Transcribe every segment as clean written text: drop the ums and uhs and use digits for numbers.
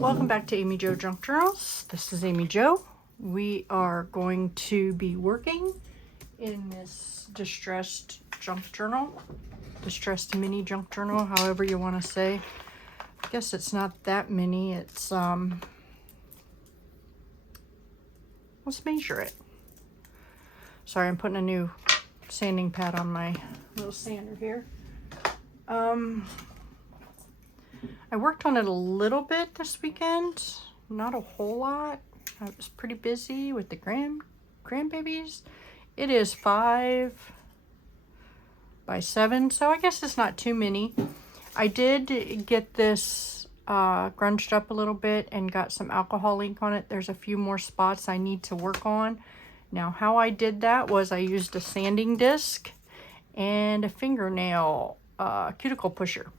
Welcome back to Amy Jo Junk Journals. This is Amy Jo. We are going to be working in this distressed junk journal, distressed mini junk journal, however you want to say. I guess it's not that mini. It's let's measure it. Sorry, I'm putting a new sanding pad on my little sander here. I worked on it a little bit this weekend, not a whole lot. I was pretty busy with the grandbabies. It is 5 by 7, so I guess it's not too many. I did get this grunged up a little bit and got some alcohol ink on it. There's a few more spots I need to work on. Now, how I did that was I used a sanding disc and a fingernail cuticle pusher.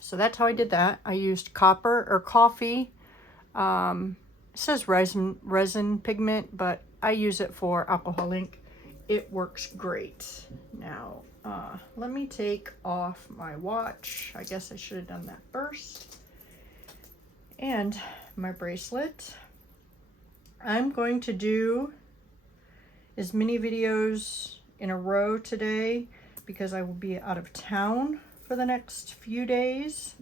So that's how I did that. I used copper or coffee. It says resin pigment, but I use it for alcohol ink. It works great. Now, let me take off my watch. I guess I should have done that first. And my bracelet. I'm going to do as many videos in a row today because I will be out of town for the next few days,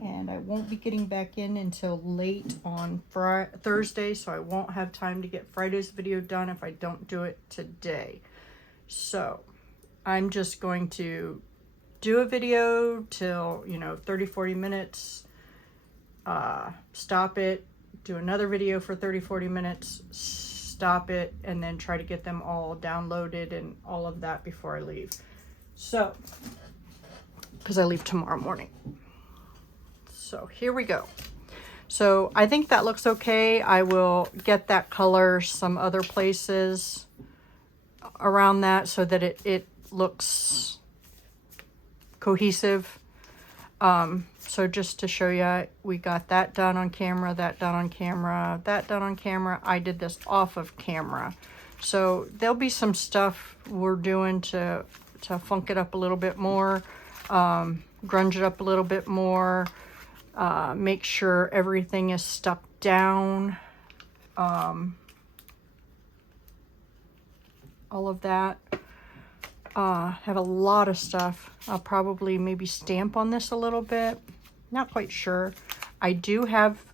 and I won't be getting back in until late on Thursday, so I won't have time to get Friday's video done if I don't do it today. So I'm just going to do a video till 30-40 minutes, stop it, do another video for 30-40 minutes, stop it, and then try to get them all downloaded and all of that before I leave. So because I leave tomorrow morning. So here we go. So I think that looks okay. I will get that color some other places around that so that it looks cohesive. So just to show you, we got that done on camera, that done on camera, that done on camera. I did this off of camera. So there'll be some stuff we're doing to funk it up a little bit more. Grunge it up a little bit more, make sure everything is stuck down, all of that. Have a lot of stuff. I'll probably maybe stamp on this a little bit, not quite sure. I do have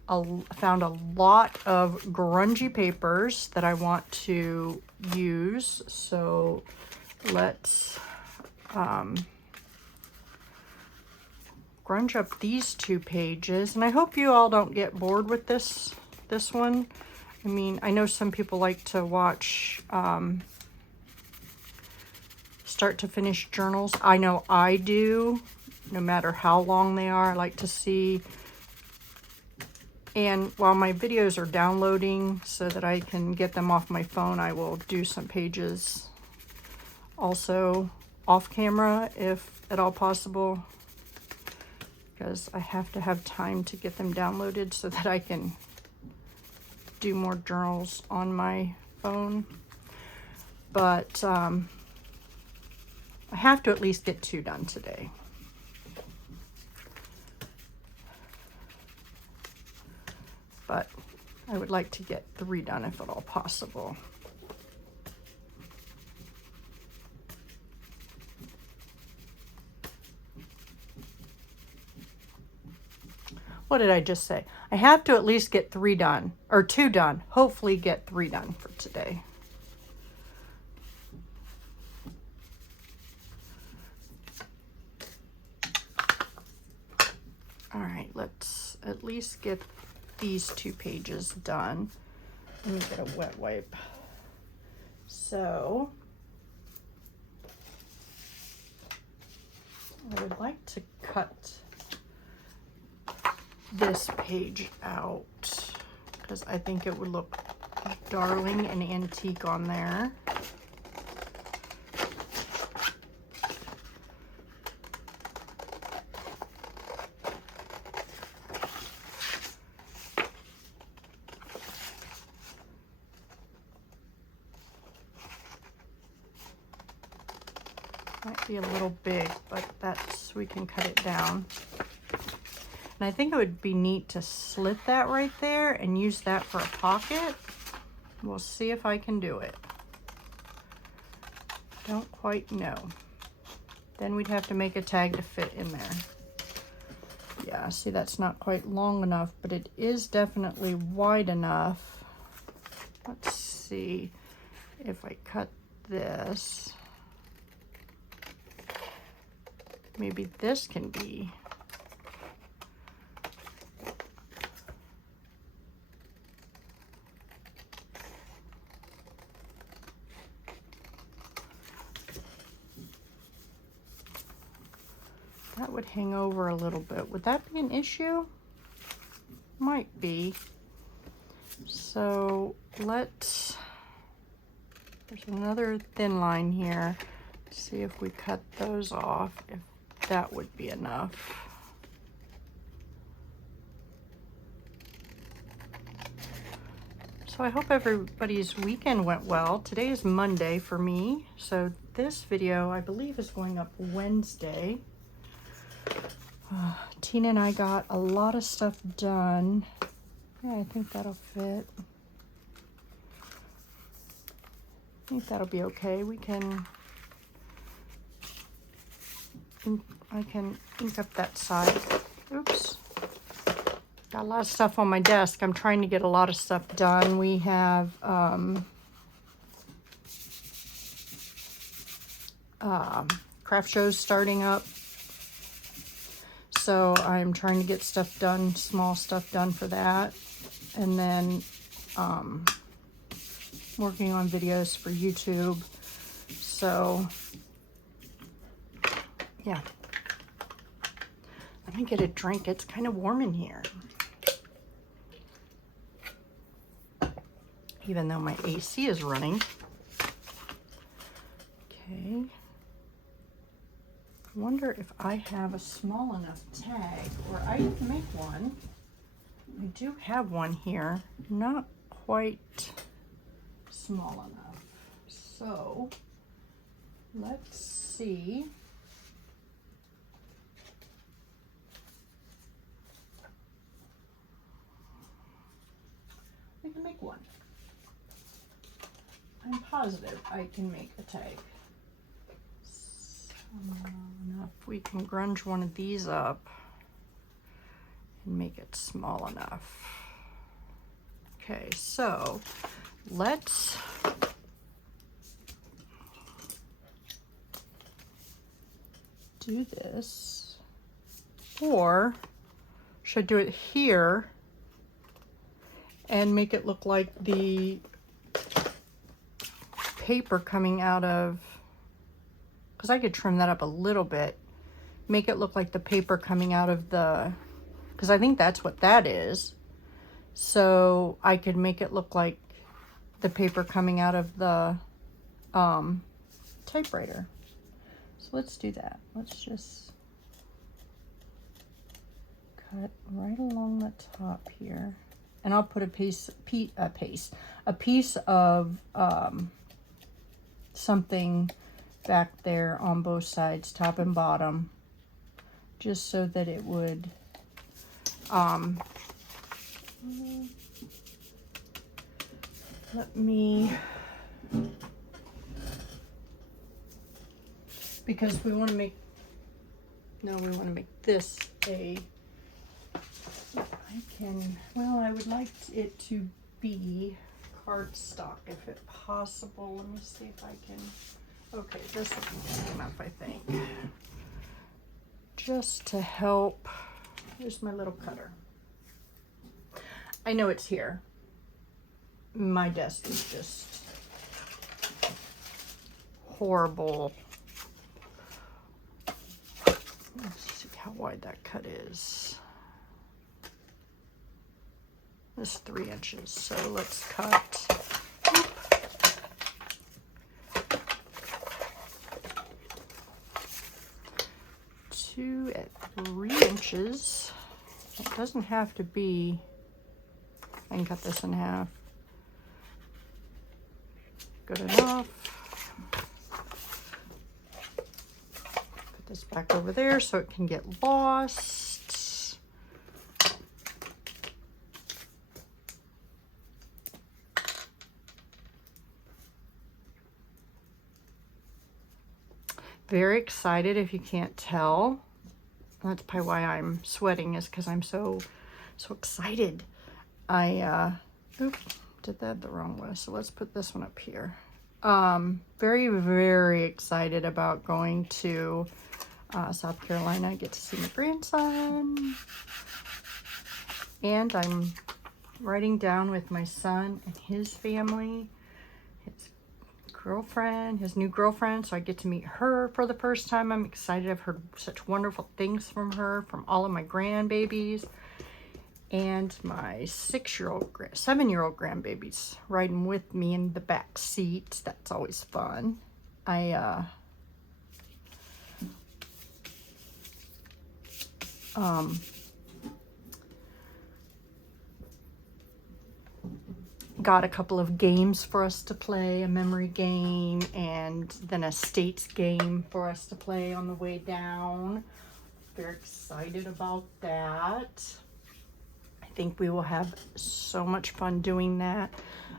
found a lot of grungy papers that I want to use, so let's grunge up these 2 pages, and I hope you all don't get bored with this one. I mean, I know some people like to watch start to finish journals. I know I do, no matter how long they are. I like to see, and while my videos are downloading so that I can get them off my phone, I will do some pages also off camera if at all possible, because I have to have time to get them downloaded so that I can do more journals on my phone. But I have to at least get 2 done today. But I would like to get 3 done if at all possible. What did I just say? I have to at least get 3 done, or 2 done. Hopefully get 3 done for today. All right, let's at least get these 2 pages done. Let me get a wet wipe. So I would like to cut this page out because I think it would look darling and antique on there. Might be a little big, but we can cut it down. And I think it would be neat to slit that right there and use that for a pocket. We'll see if I can do it. Don't quite know. Then we'd have to make a tag to fit in there. Yeah, see, that's not quite long enough, but it is definitely wide enough. Let's see if I cut this. Maybe this can be. That would hang over a little bit. Would that be an issue? Might be. So there's another thin line here. See if we cut those off, if that would be enough. So I hope everybody's weekend went well. Today is Monday for me. So this video, I believe, is going up Wednesday. Tina and I got a lot of stuff done. Yeah, I think that'll fit. I think that'll be okay. I can ink up that side. Oops. Got a lot of stuff on my desk. I'm trying to get a lot of stuff done. We have craft shows starting up. So I'm trying to get stuff done, small stuff done for that. And then working on videos for YouTube. So yeah. Let me get a drink. It's kind of warm in here. Even though my AC is running. Okay. I wonder if I have a small enough tag where I can make one. I do have one here, not quite small enough. So let's see. I can make one. I'm positive I can make a tag. Enough. We can grunge one of these up and make it small enough. Okay, so let's do this, or should I do it here and make it look like the paper coming out of, because I could trim that up a little bit, make it look like the paper coming out of the, because I think that's what that is. So I could make it look like the paper coming out of the typewriter. So let's do that. Let's just cut right along the top here. And I'll put a piece of something back there on both sides, top and bottom, just so that it would let me, because we want to make, no, we want to make this a, I would like it to be cardstock if it's possible. Let me see if I can, okay, this will be good enough, I think. Just to help, here's my little cutter. I know it's here. My desk is just horrible. Let's see how wide that cut is. This is 3 inches, so let's cut. 2 at 3 inches. It doesn't have to be, I can cut this in half. Good enough. Put this back over there so it can get lost. Very excited, if you can't tell. That's probably why I'm sweating, is because I'm so excited. Oops, did that the wrong way. So let's put this one up here. Very, very excited about going to South Carolina. I get to see my grandson. And I'm riding down with my son and his family, his girlfriend, his new girlfriend. So I get to meet her for the first time. I'm excited. I've heard such wonderful things from her, from all of my grandbabies. And my 7-year-old grandbabies riding with me in the back seat. That's always fun. Got a couple of games for us to play, a memory game and then a states game for us to play on the way down. Very excited about that. I think we will have so much fun doing that.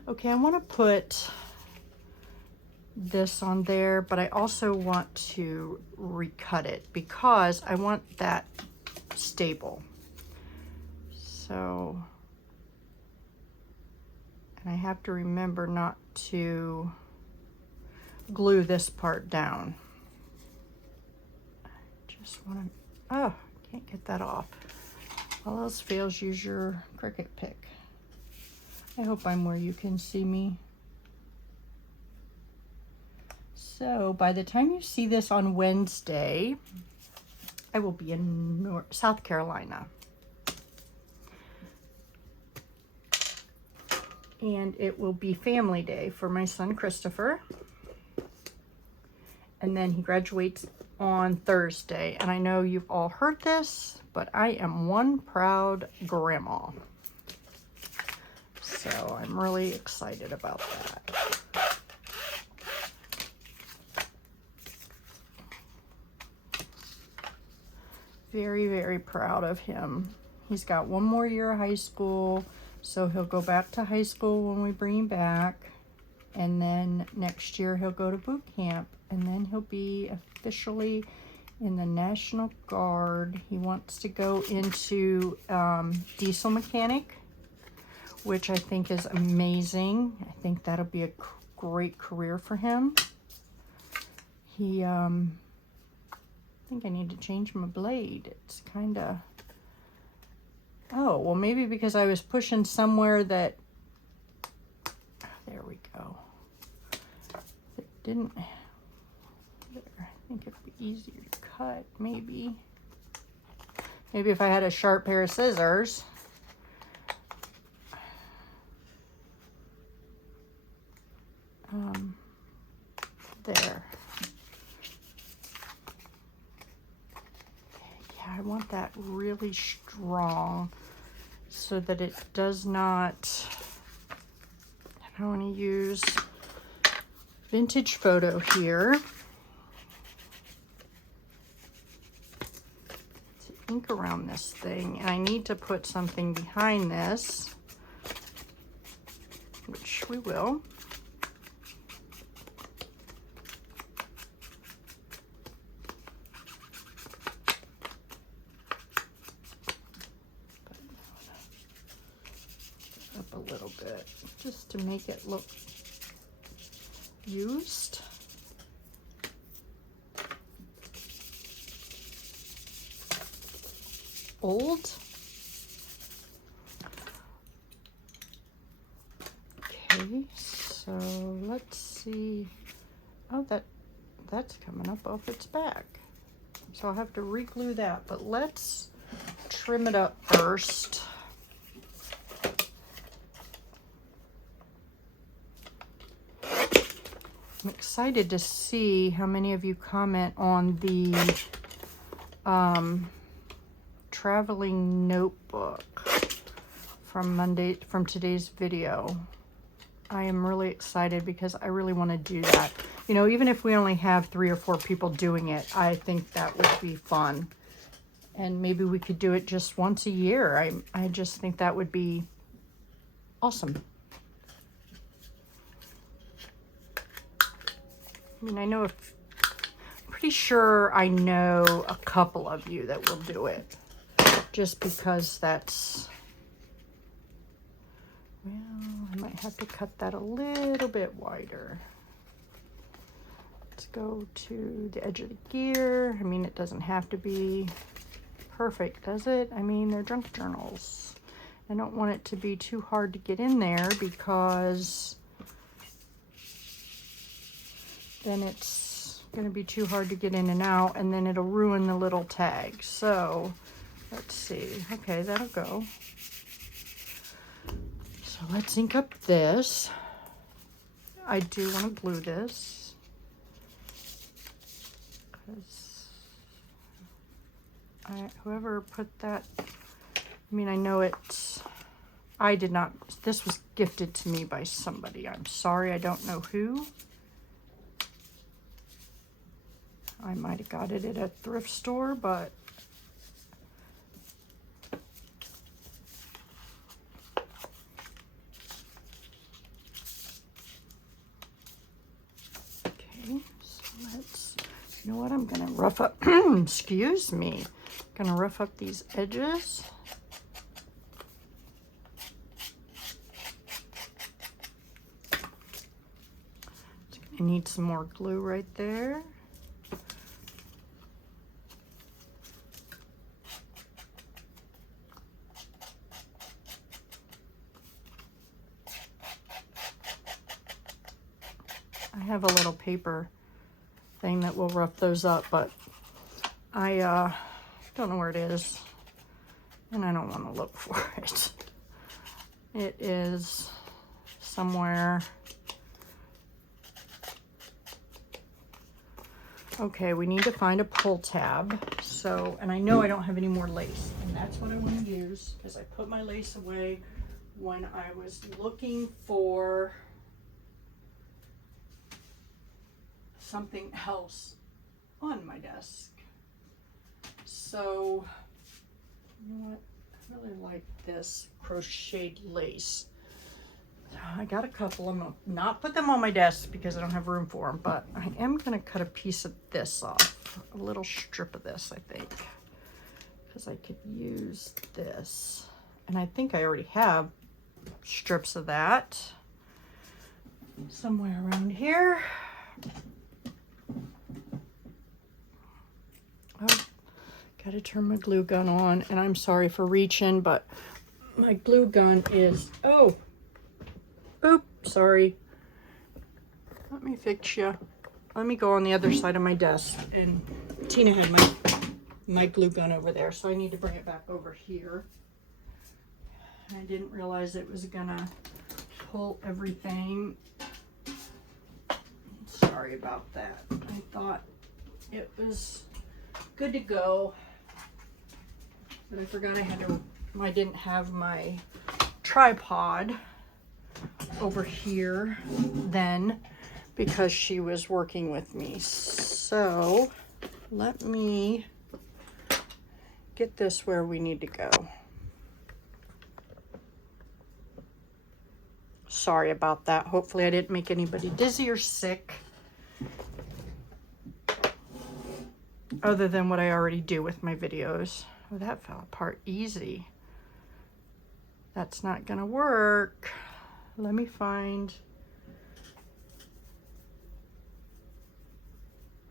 Okay, I want to put this on there, but I also want to recut it because I want that stable. So, and I have to remember not to glue this part down. I just want to, oh, can't get that off. All else fails, use your Cricut pick. I hope I'm where you can see me. So by the time you see this on Wednesday, I will be in South Carolina. And it will be family day for my son Christopher. And then he graduates on Thursday. And I know you've all heard this, but I am one proud grandma. So I'm really excited about that. Very, very proud of him. He's got one more year of high school, so he'll go back to high school when we bring him back. And then next year he'll go to boot camp, and then he'll be officially in the National Guard. He wants to go into diesel mechanic, which I think is amazing. I think that'll be a great career for him. He, I think I need to change my blade. It's kind of, oh, well, maybe because I was pushing somewhere that, there we go. It didn't, there, I think it'd be easier to cut, maybe. Maybe if I had a sharp pair of scissors. There. Yeah, I want that really strong so that it does not, I want to use Vintage Photo here to ink around this thing. And I need to put something behind this, which we will. Up a little bit just to make it look used. Old. Okay, so let's see. Oh, that's coming up off its back. So I'll have to re-glue that, but let's trim it up first. I'm excited to see how many of you comment on the traveling notebook from today's video. I am really excited because I really want to do that. You know, even if we only have 3 or 4 people doing it, I think that would be fun. And maybe we could do it just once a year. I just think that would be awesome. I mean, I know if pretty sure I know a couple of you that will do it. Just because that's, well, I might have to cut that a little bit wider. Let's go to the edge of the gear. I mean, it doesn't have to be perfect, does it? I mean, they're junk journals. I don't want it to be too hard to get in there because then it's going to be too hard to get in and out, and then it'll ruin the little tag. So let's see. Okay, that'll go. So let's ink up this. I do want to glue this. Whoever put that, I mean, I know it's, I did not, this was gifted to me by somebody. I'm sorry, I don't know who. I might have got it at a thrift store, but okay, so let's, you know what, I'm gonna rough up, excuse me. Gonna rough up these edges. I need some more glue right there. I have a little paper thing that will rough those up, but I don't know where it is, and I don't want to look for it. It is somewhere. Okay, we need to find a pull tab. So, and I know I don't have any more lace, and that's what I want to use because I put my lace away when I was looking for something else on my desk. So, you know what? I really like this crocheted lace. I got a couple. I'm gonna not put them on my desk because I don't have room for them, but I am gonna cut a piece of this off, a little strip of this, I think, because I could use this. And I think I already have strips of that somewhere around here. Oh, gotta turn my glue gun on, and I'm sorry for reaching, but my glue gun is, oh, oops, sorry. Let me fix you. Let me go on the other side of my desk, and Tina had my glue gun over there, so I need to bring it back over here. I didn't realize it was gonna pull everything. Sorry about that. I thought it was good to go, but I forgot I didn't have my tripod over here then because she was working with me. So let me get this where we need to go. Sorry about that. Hopefully I didn't make anybody dizzy or sick, other than what I already do with my videos. Oh, that fell apart easy. That's not gonna work. Let me find,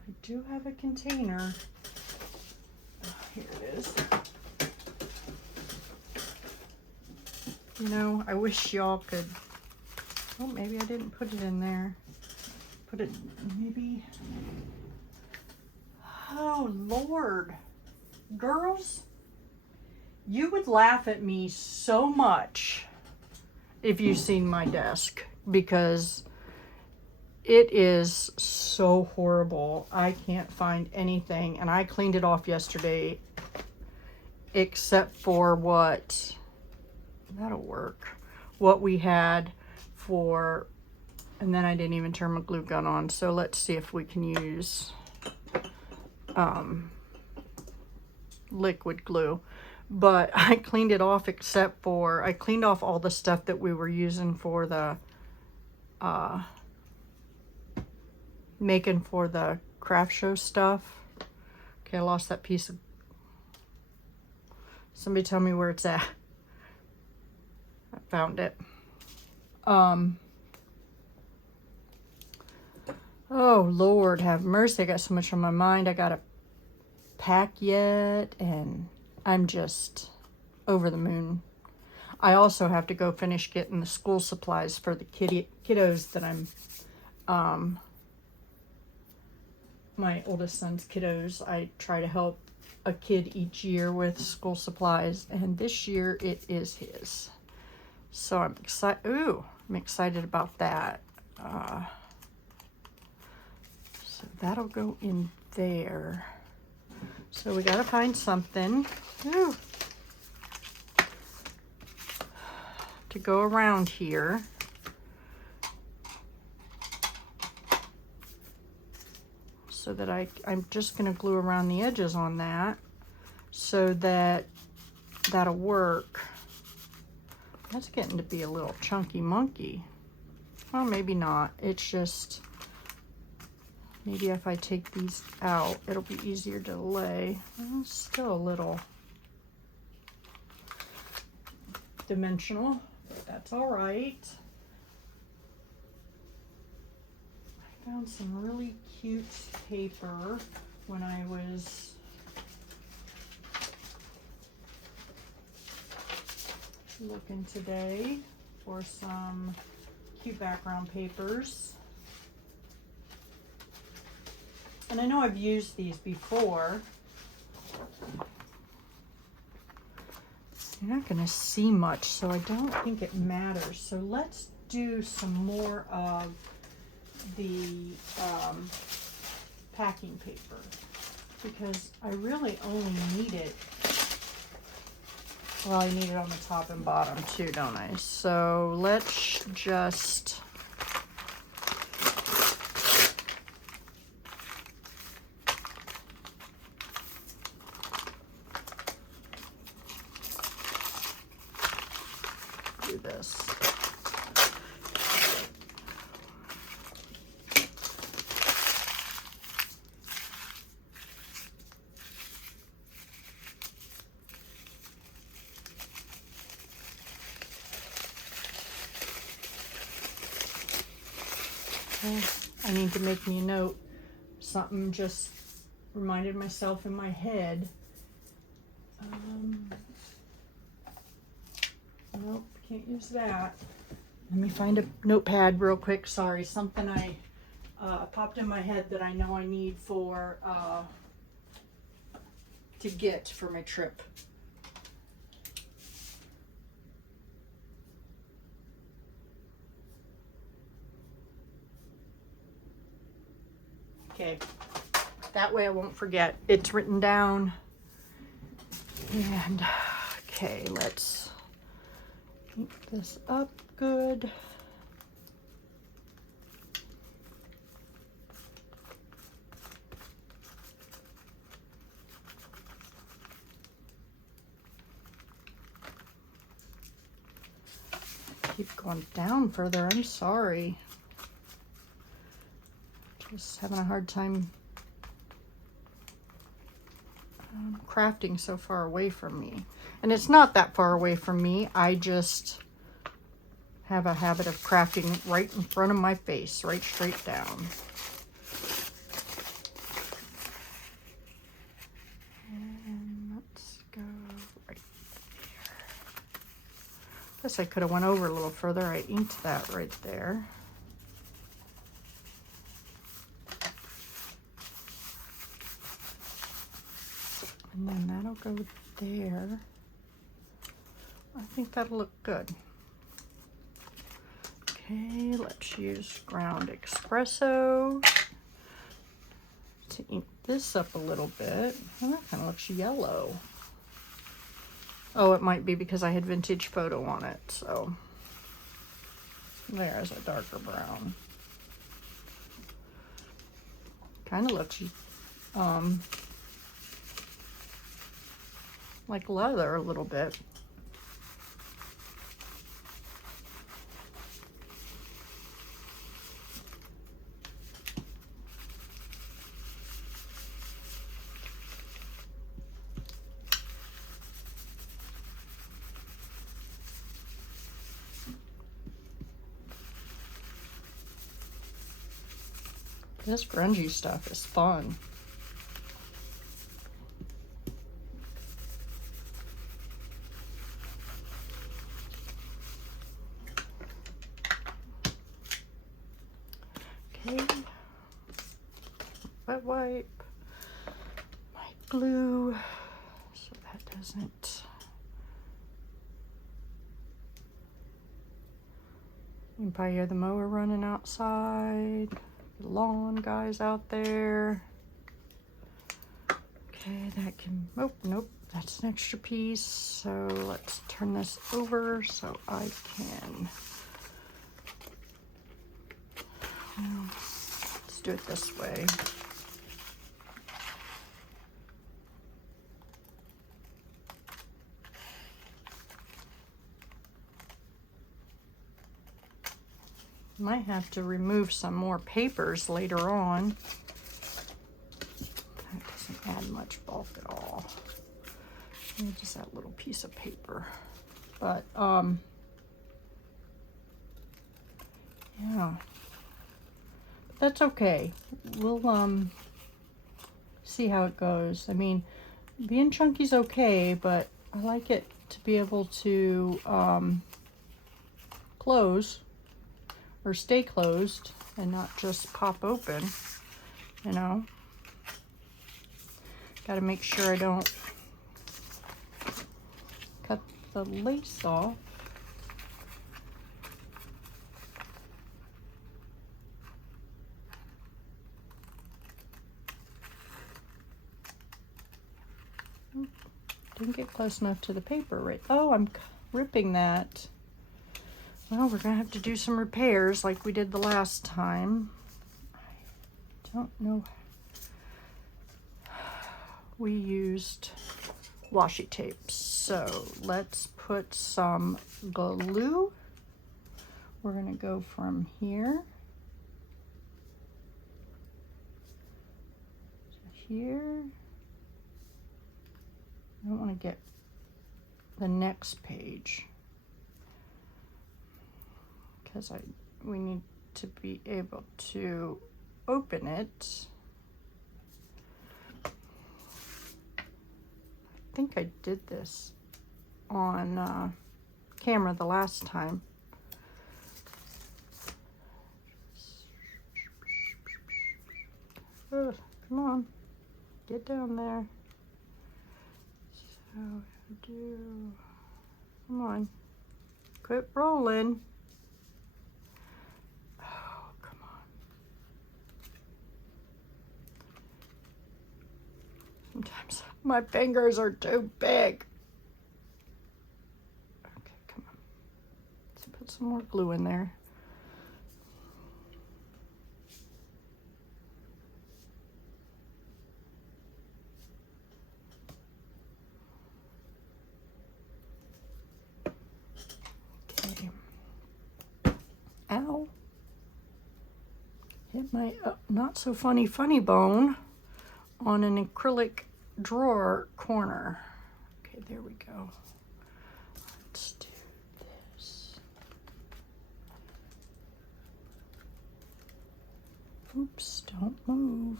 I do have a container. Oh, here it is. You know, I wish y'all could, oh, maybe I didn't put it in there. Put it, maybe, oh Lord. Girls, you would laugh at me so much if you've seen my desk, because it is so horrible. I can't find anything, and I cleaned it off yesterday except for what, that'll work, what we had for, and then I didn't even turn my glue gun on. So let's see if we can use liquid glue. But I cleaned it off except for, I cleaned off all the stuff that we were using for the, making for the craft show stuff. Okay, I lost that piece of... Somebody tell me where it's at. I found it. Oh, Lord, have mercy. I got so much on my mind. I got to pack yet, and I'm just over the moon. I also have to go finish getting the school supplies for the kiddos that I'm, my oldest son's kiddos. I try to help a kid each year with school supplies, and this year it is his. So I'm excited. Ooh, I'm excited about that. So that'll go in there. So we gotta find something. Ooh. To go around here. So that I'm just gonna glue around the edges on that so that that'll work. That's getting to be a little chunky monkey. Well, maybe not. It's just, maybe if I take these out, it'll be easier to lay. Well, it's still a little dimensional. That's all right. I found some really cute paper when I was looking today for some cute background papers. And I know I've used these before. You're not going to see much, so I don't think it matters. So let's do some more of the packing paper, because I really only need it. Well, I need it on the top and bottom too, don't I? So let's just do this. Okay. I need to make me a note. Something just reminded myself in my head. Nope, can't use that. Let me find a notepad real quick. Sorry, something I popped in my head that I know I need for to get for my trip. Okay, that way I won't forget. It's written down. And okay, let's keep this up good. Keep going down further. I'm sorry. Just having a hard time crafting so far away from me. And it's not that far away from me. I just have a habit of crafting right in front of my face, right straight down. And let's go right here. Guess I could have went over a little further. I inked that right there. And then that'll go there. I think that'll look good. Okay, let's use ground espresso to ink this up a little bit. Well, that kind of looks yellow. Oh, it might be because I had vintage photo on it, so there's a darker brown. Kind of looks like leather a little bit. This grungy stuff is fun. Okay. Wet wipe. My glue. So that doesn't. You can probably hear the mower running outside. The lawn guys out there. Okay, that can, oh, nope, that's an extra piece. So let's turn this over so I can, well, let's do it this way. Might have to remove some more papers later on. That doesn't add much bulk at all. Maybe just that little piece of paper. But yeah. That's okay. We'll see how it goes. I mean, being chunky's okay, but I like it to be able to close or stay closed and not just pop open, you know. Got to make sure I don't cut the lace off. Didn't get close enough to the paper, right? Oh, I'm ripping that. Well, we're gonna have to do some repairs like we did the last time. I don't know. We used washi tape, so let's put some glue. We're gonna go from here to here. I don't want to get the next page because we need to be able to open it. I think I did this on camera the last time. Oh, come on, get down there. So come on, quit rolling. Oh, come on. Sometimes my fingers are too big. Okay, come on. Let's put some more glue in there. Ow. Hit my not so funny bone on an acrylic drawer corner. Okay, there we go. Let's do this. Oops, don't move.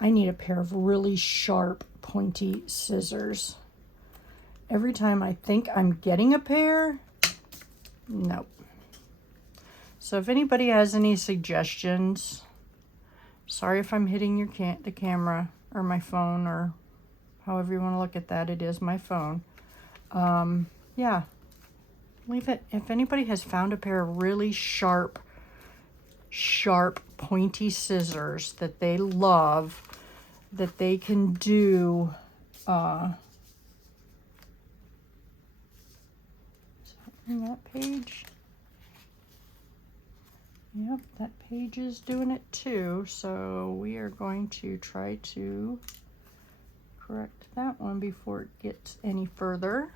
I need a pair of really sharp, pointy scissors. Every time I think I'm getting a pair, nope. So if anybody has any suggestions, sorry if I'm hitting your the camera or my phone or however you want to look at that. It is my phone. Yeah, leave it. If anybody has found a pair of really sharp, pointy scissors that they love, that they can do is that in that page? Yep, that page is doing it too. So we are going to try to correct that one before it gets any further.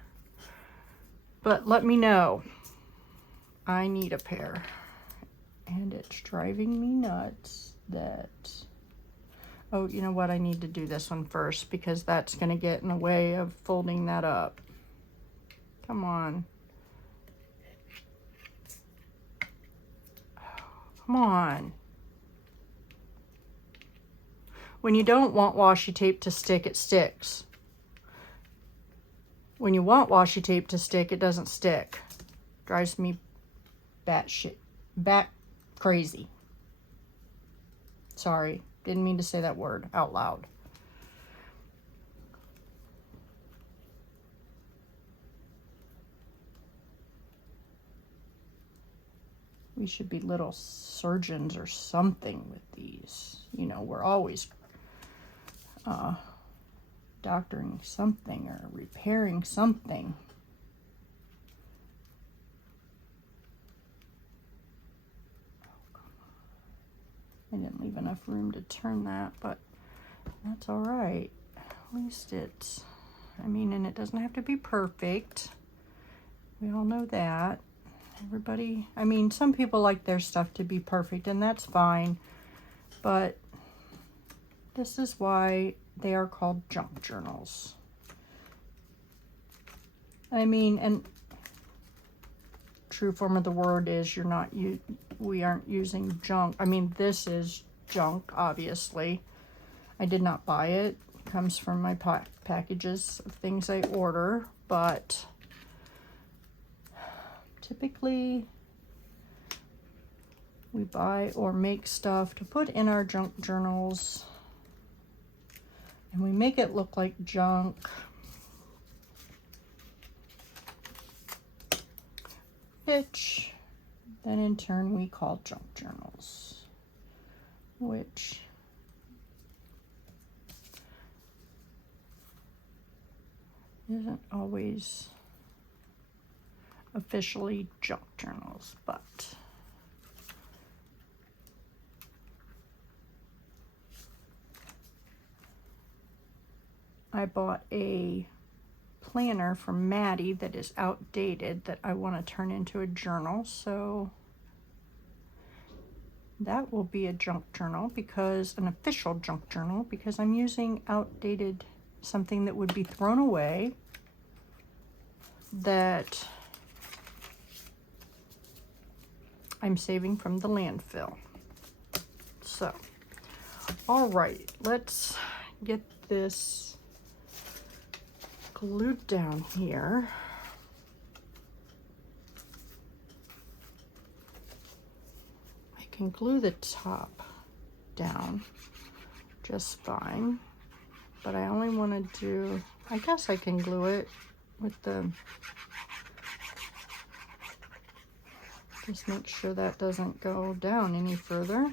But let me know. I need a pair. And it's driving me nuts. that, oh, you know what? I need to do this one first because that's going to get in the way of folding that up. Come on. Come on. When you don't want washi tape to stick, it sticks. When you want washi tape to stick, it doesn't bat crazy. Sorry, didn't mean to say that word out loud. We should be little surgeons or something with these. You know, we're always doctoring something or repairing something. I didn't leave enough room to turn that, but that's all right. At least it's, I mean, and it doesn't have to be perfect. We all know that. Everybody, I mean, some people like their stuff to be perfect, and that's fine, but this is why they are called junk journals. I mean, and true form of the word is we aren't using junk. I mean, this is junk, obviously. I did not buy it. It comes from my packages of things I order, but typically we buy or make stuff to put in our junk journals, and we make it look like junk, which then in turn we call junk journals, which isn't always officially junk journals, but I bought a planner from Maddie that is outdated that I want to turn into a journal, so that will be a junk journal, because an official junk journal, because I'm using outdated, something that would be thrown away, that I'm saving from the landfill. So, all right, let's get this glued down here. I can glue the top down just fine, but I only want to do, I guess I can glue it with the, just make sure that doesn't go down any further.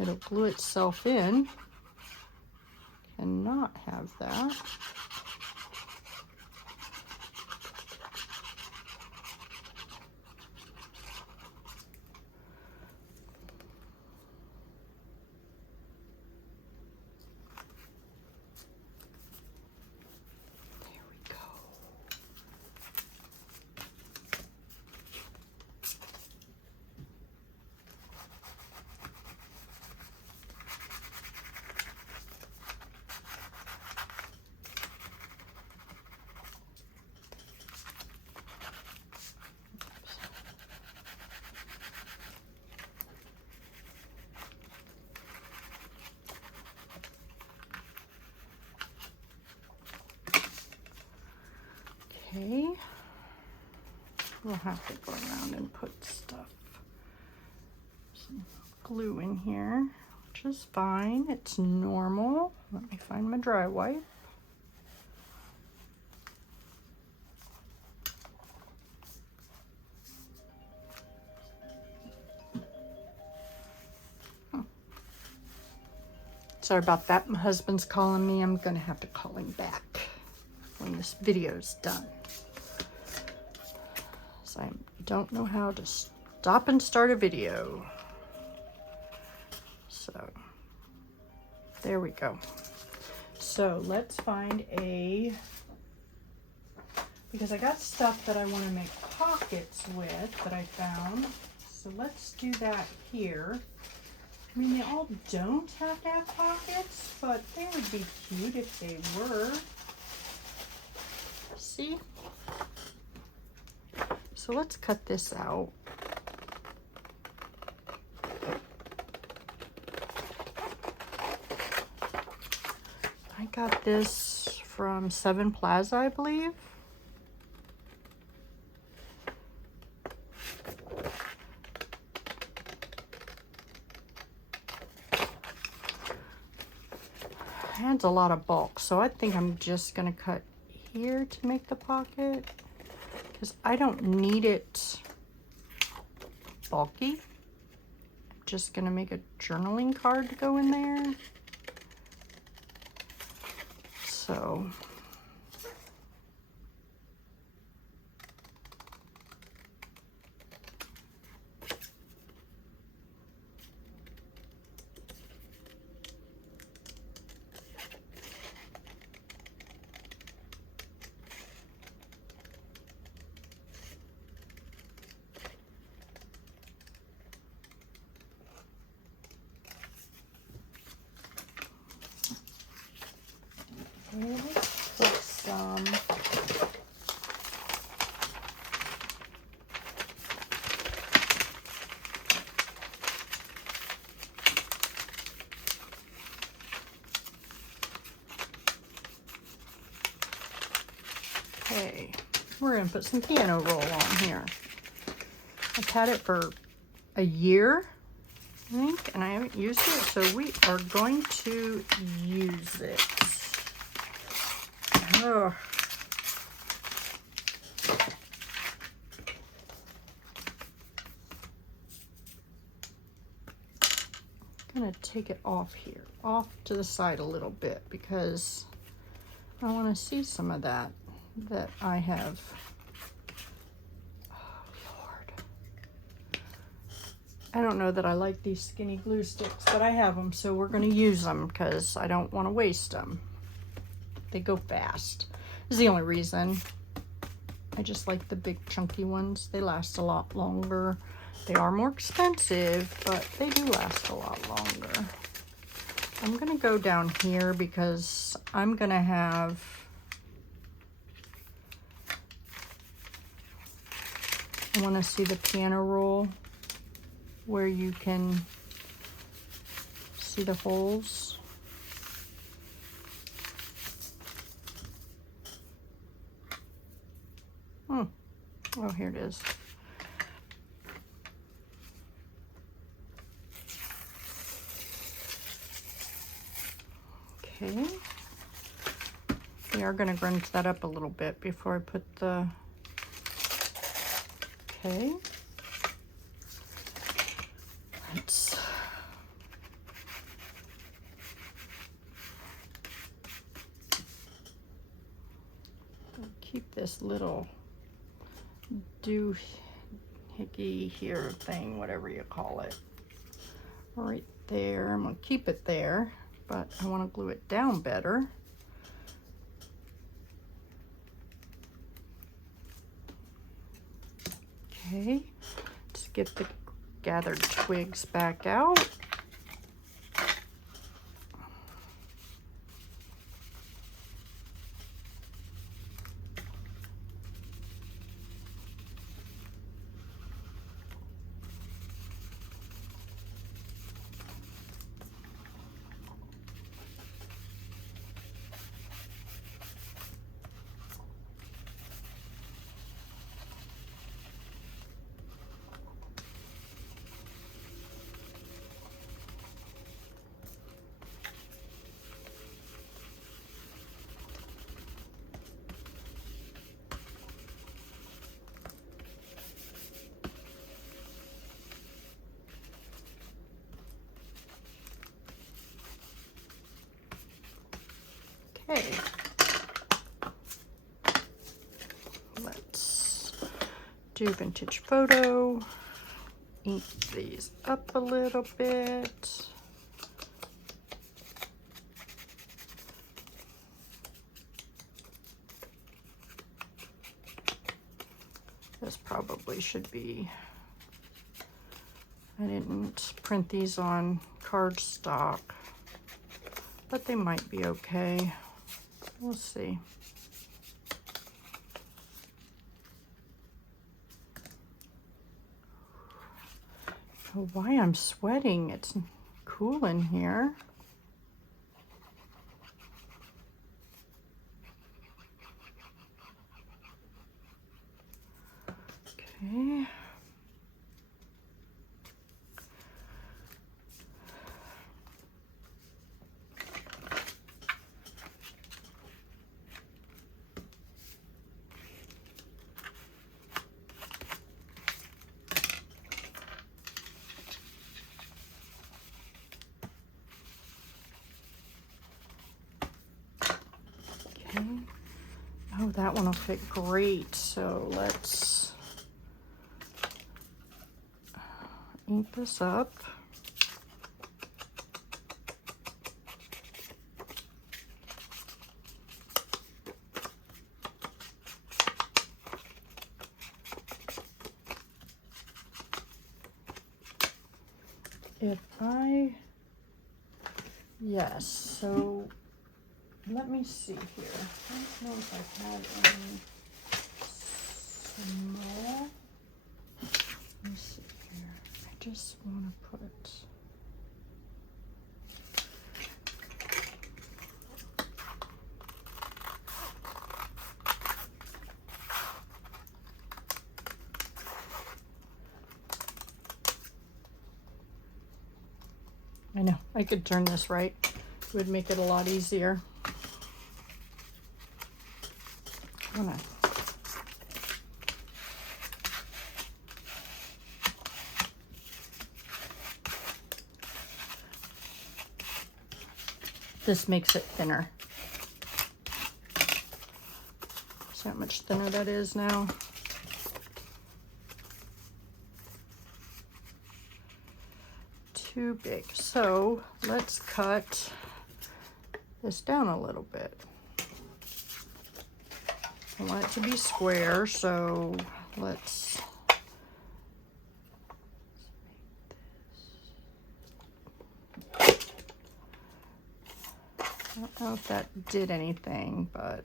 It'll glue itself in. Cannot have that. Okay, we'll have to go around and put some glue in here, which is fine. It's normal. Let me find my dry wipe. Sorry about that. My husband's calling me. I'm gonna have to call him back when this video's done. So I don't know how to stop and start a video. So there we go. So let's find because I got stuff that I want to make pockets with that I found. So let's do that here. I mean, they all don't have to have pockets, but they would be cute if they were. See? So let's cut this out. I got this from Seven Plaza, I believe. Adds a lot of bulk, so I think I'm just gonna cut here to make the pocket because I don't need it bulky. I'm just gonna make a journaling card to go in there. So let's put some okay, we're gonna put some piano roll on here. I've had it for a year, I think, and I haven't used it, so we are going to use it. Ugh. I'm gonna take it off here, off to the side a little bit, because I want to see some of that I have. Oh, Lord. I don't know that I like these skinny glue sticks, but I have them, so we're going to use them because I don't want to waste them. They go fast. This is the only reason. I just like the big chunky ones. They last a lot longer. They are more expensive, but they do last a lot longer. I'm going to go down here because I'm going to have I want to see the piano roll where you can see the holes. Oh, here it is. Okay. We are going to grunge that up a little bit before I put the... Okay. Let's... keep this little doohickey here thing, whatever you call it, right there. I'm going to keep it there, but I want to glue it down better. Okay, just get the gathered twigs back out. Okay, let's do vintage photo, ink these up a little bit. This probably should be I didn't print these on cardstock, but they might be okay. We'll see. Oh, why I'm sweating. It's cool in here. Okay. Okay. Oh, that one will fit great. So let's ink this up. Yes, so let me see here. I don't know if I had any small. Let me see here. I just want to put I know, I could turn this right. It would make it a lot easier. This makes it thinner. See how much thinner that is now? Too big. So let's cut this down a little bit. I want it to be square, so let's make this. I don't know if that did anything, but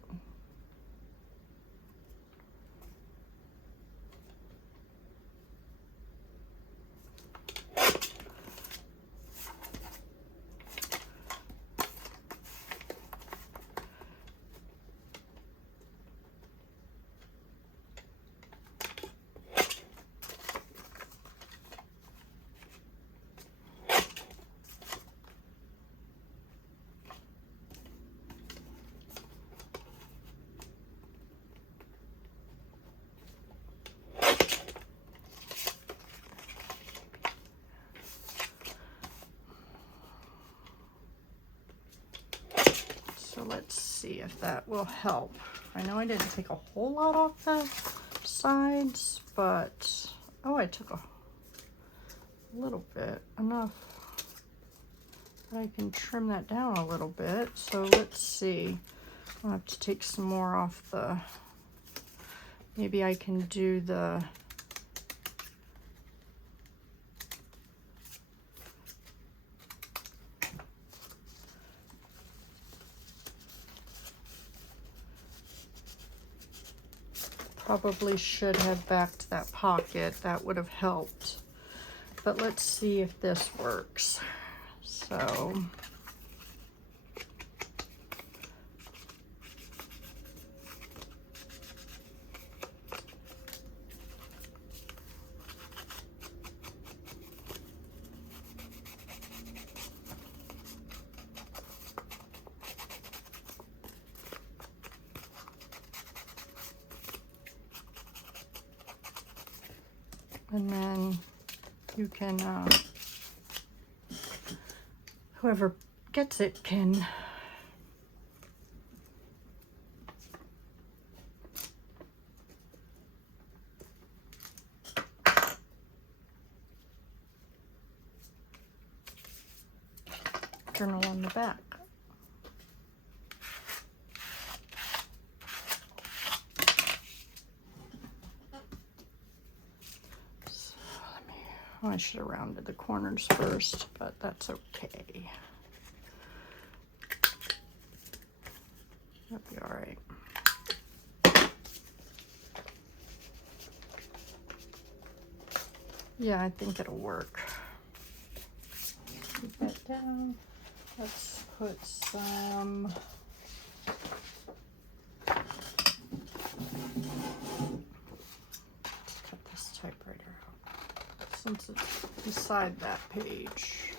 so let's see if that will help. I know I didn't take a whole lot off the sides, but oh, I took a little bit, enough that I can trim that down a little bit. So let's see. I'll have to take some more off the, maybe I can do the probably should have backed that pocket. That would have helped. But let's see if this works. So and then you can, whoever gets it can journal on the back. Oh, I should have rounded the corners first, but that's okay. That'll be all right. Yeah, I think it'll work. Put that down. Let's put some cut this typewriter out since it's beside that page.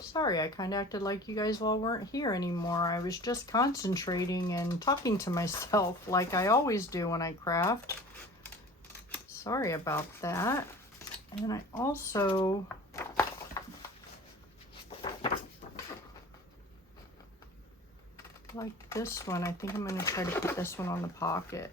Sorry, I kind of acted like you guys all weren't here anymore. I was just concentrating and talking to myself like I always do when I craft. Sorry about that. And I also like this one. I think I'm going to try to put this one on the pocket.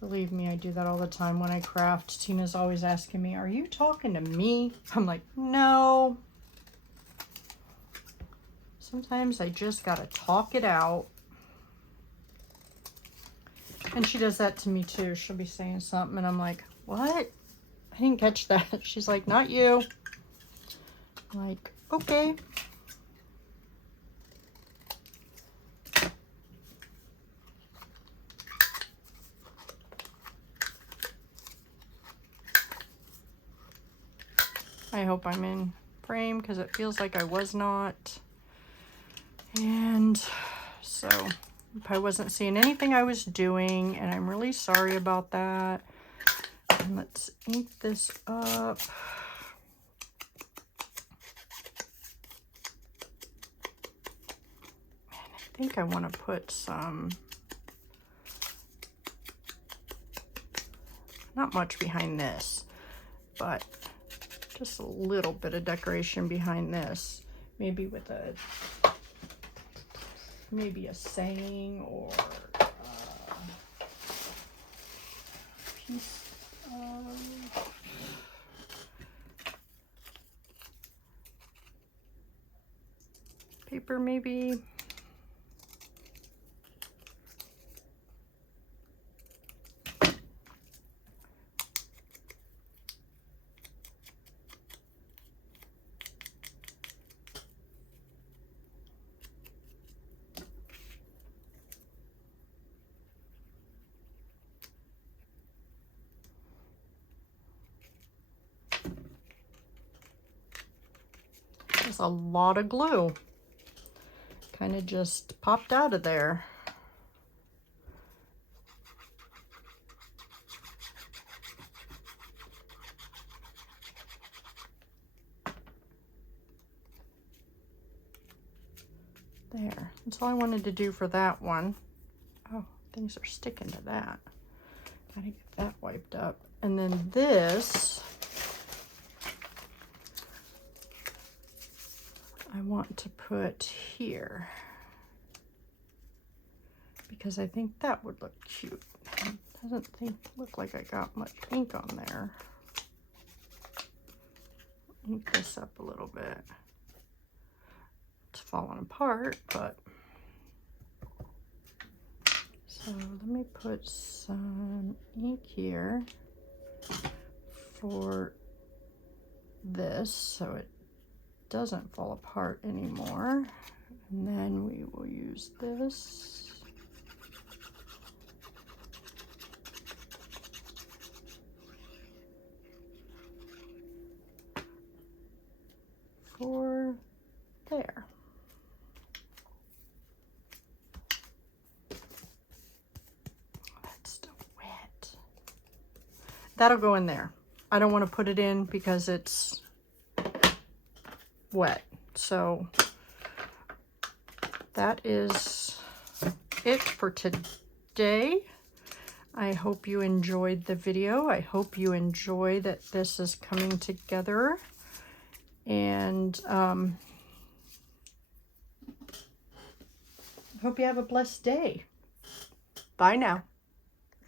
Believe me, I do that all the time when I craft. Tina's always asking me, are you talking to me? I'm like, no. Sometimes I just gotta talk it out. And she does that to me too. She'll be saying something and I'm like, what? I didn't catch that. She's like, not you. I'm like, okay. I hope I'm in frame because it feels like I was not. And so I wasn't seeing anything I was doing, and I'm really sorry about that. And let's ink this up. And I think I want to put some, not much behind this, but just a little bit of decoration behind this. Maybe with a, maybe a saying or a piece of paper maybe. There's a lot of glue. Kind of just popped out of there. There. That's all I wanted to do for that one. Oh, things are sticking to that. Gotta get that wiped up. And then this, I want to put here because I think that would look cute. It doesn't look like I got much ink on there. Ink this up a little bit. It's falling apart, but so let me put some ink here for this so it doesn't fall apart anymore. And then we will use this. For there. That's still wet. That'll go in there. I don't want to put it in because it's wet. So that is it for today. I hope you enjoyed the video. I hope you enjoy that this is coming together. And hope you have a blessed day. Bye now.